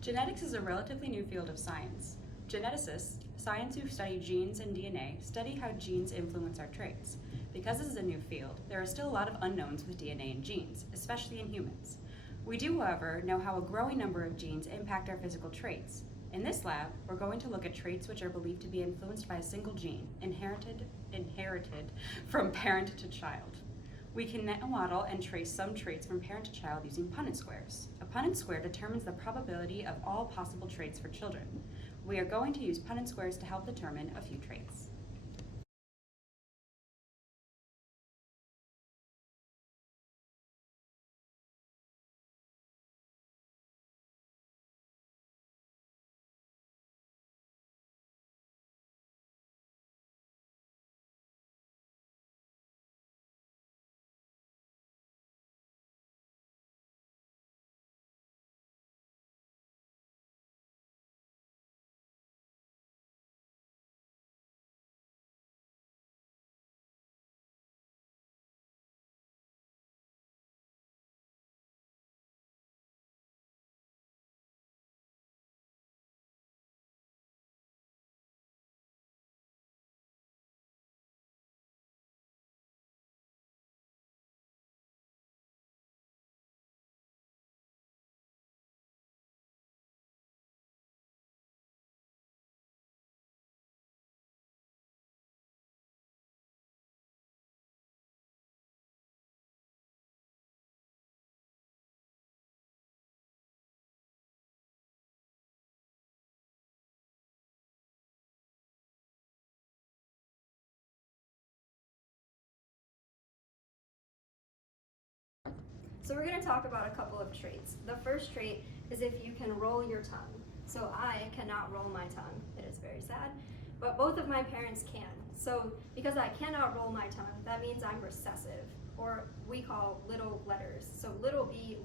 Genetics is a relatively new field of science. Geneticists, science who study genes and DNA, study how genes influence our traits. Because this is a new field, there are still a lot of unknowns with DNA and genes, especially in humans. We do, however, know how a growing number of genes impact our physical traits. In this lab, we're going to look at traits which are believed to be influenced by a single gene, inherited from parent to child. We can now model and trace some traits from parent to child using Punnett squares. A Punnett square determines the probability of all possible traits for children. We are going to use Punnett squares to help determine a few traits. So we're going to talk about a couple of traits. The first trait is if you can roll your tongue. So I cannot roll my tongue. It is very sad, but both of my parents can. So because I cannot roll my tongue, that means I'm recessive, or we call little letters. So little b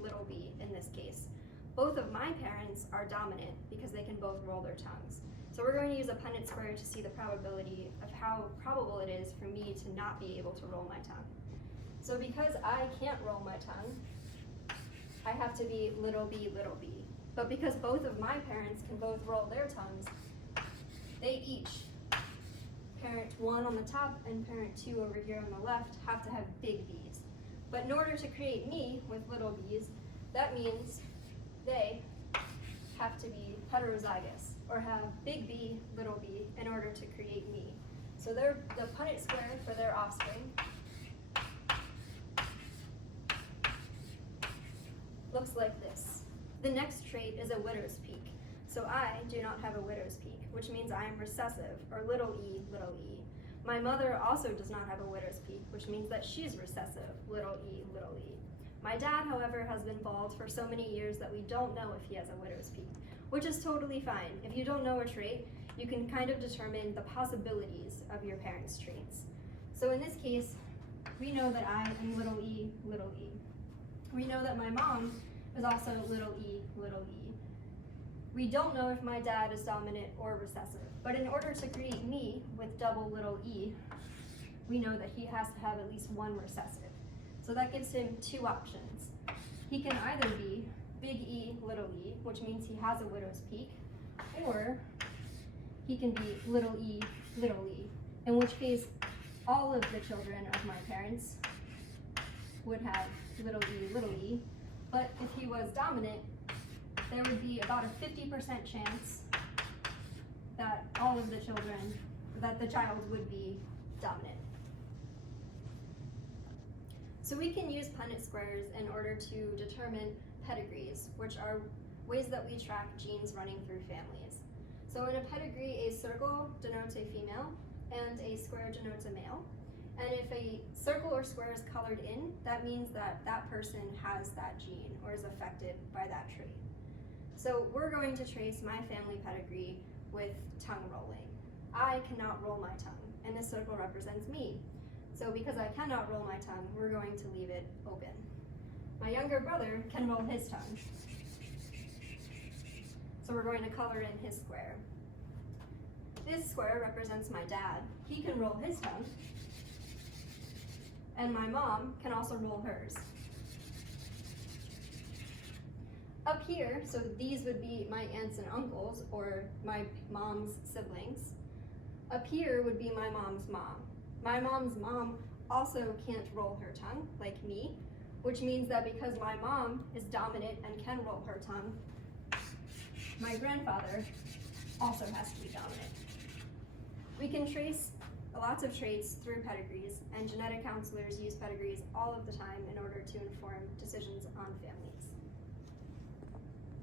in this case. Both of my parents are dominant because they can both roll their tongues. So we're going to use a Punnett square to see the probability of how probable it is for me to not be able to roll my tongue. So because I can't roll my tongue, I have to be little b. But because both of my parents can both roll their tongues, they each, parent 1 on the top and parent 2 over here on the left, have to have big B's. But in order to create me with little b's, that means they have to be heterozygous, or have big B, little b, in order to create me. So they're the Punnett square for their offspring looks like this. The next trait is a widow's peak. So I do not have a widow's peak, which means I am recessive, or little e. My mother also does not have a widow's peak, which means that she's recessive, little e. My dad, however, has been bald for so many years that we don't know if he has a widow's peak, which is totally fine. If you don't know a trait, you can kind of determine the possibilities of your parents' traits. So in this case, we know that I am little e. We know that my mom is also little e. We don't know if my dad is dominant or recessive, but in order to create me with double little e, we know that he has to have at least one recessive. So that gives him two options. He can either be big E, little e, which means he has a widow's peak, or he can be little e, in which case all of the children of my parents would have little e, but if he was dominant, there would be about a 50% chance that all of the children, that the child would be dominant. So we can use Punnett squares in order to determine pedigrees, which are ways that we track genes running through families. So in a pedigree, a circle denotes a female and a square denotes a male. And if a circle or square is colored in, that means that that person has that gene or is affected by that trait. So we're going to trace my family pedigree with tongue rolling. I cannot roll my tongue, and this circle represents me. So because I cannot roll my tongue, we're going to leave it open. My younger brother can roll his tongue. So we're going to color in his square. This square represents my dad. He can roll his tongue. And my mom can also roll hers. Up here, so these would be my aunts and uncles, or my mom's siblings. Up here would be my mom's mom. My mom's mom also can't roll her tongue, like me, which means that because my mom is dominant and can roll her tongue, my grandfather also has to be dominant. We can trace lots of traits through pedigrees, and genetic counselors use pedigrees all of the time in order to inform decisions on families.